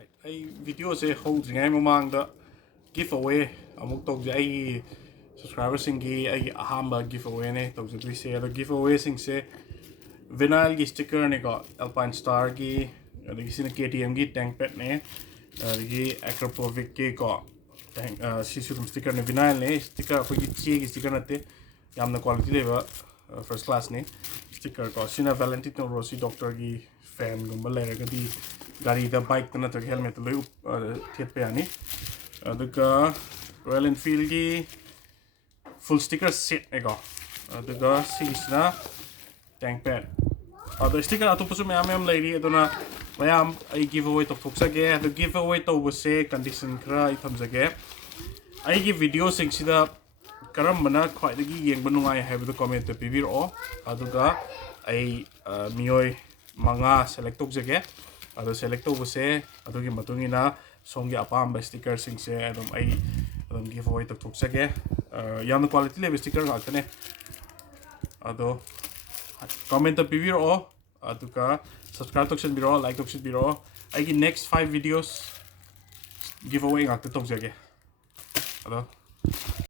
Alright, I video se holding ay mamang da giveaway amuk tog ay subscriber singi ay ahamba giveaway ne tog se se the giveaway sing se vinyl gi sticker ne ko Alpine Star gi adigi sin KTM gi tank pet ne adigi Acropovic gi ko tank sisum sticker ne vinyl ne sticker ko gi che gi sticker na te yamna quality level first class ne sticker ko sina Valentino Rossi doctor gi fan gumba le ga di gari da bike na to helmet lo thiet pe ani aduga Royal Enfield gi full sticker set ego aduga sisna tank pad adu sticker atu pusu mem lady aduna mayam ai giveaway to thoksa ge adu giveaway to bose condition kra I thamsa ge ai gi video sing sida karam bana khwai gi yeng banungai have the comment to pibiro aduga ai mioi manga select tok ge ado select to bose ado gi matungina song gi apam sticker sing se adum giveaway to thoksa ge yam quality le sticker ga tane ado comment to pibiro aduka subscribe to biro like to biro ai gi next 5 videos giveaway ga to thoksa ge ado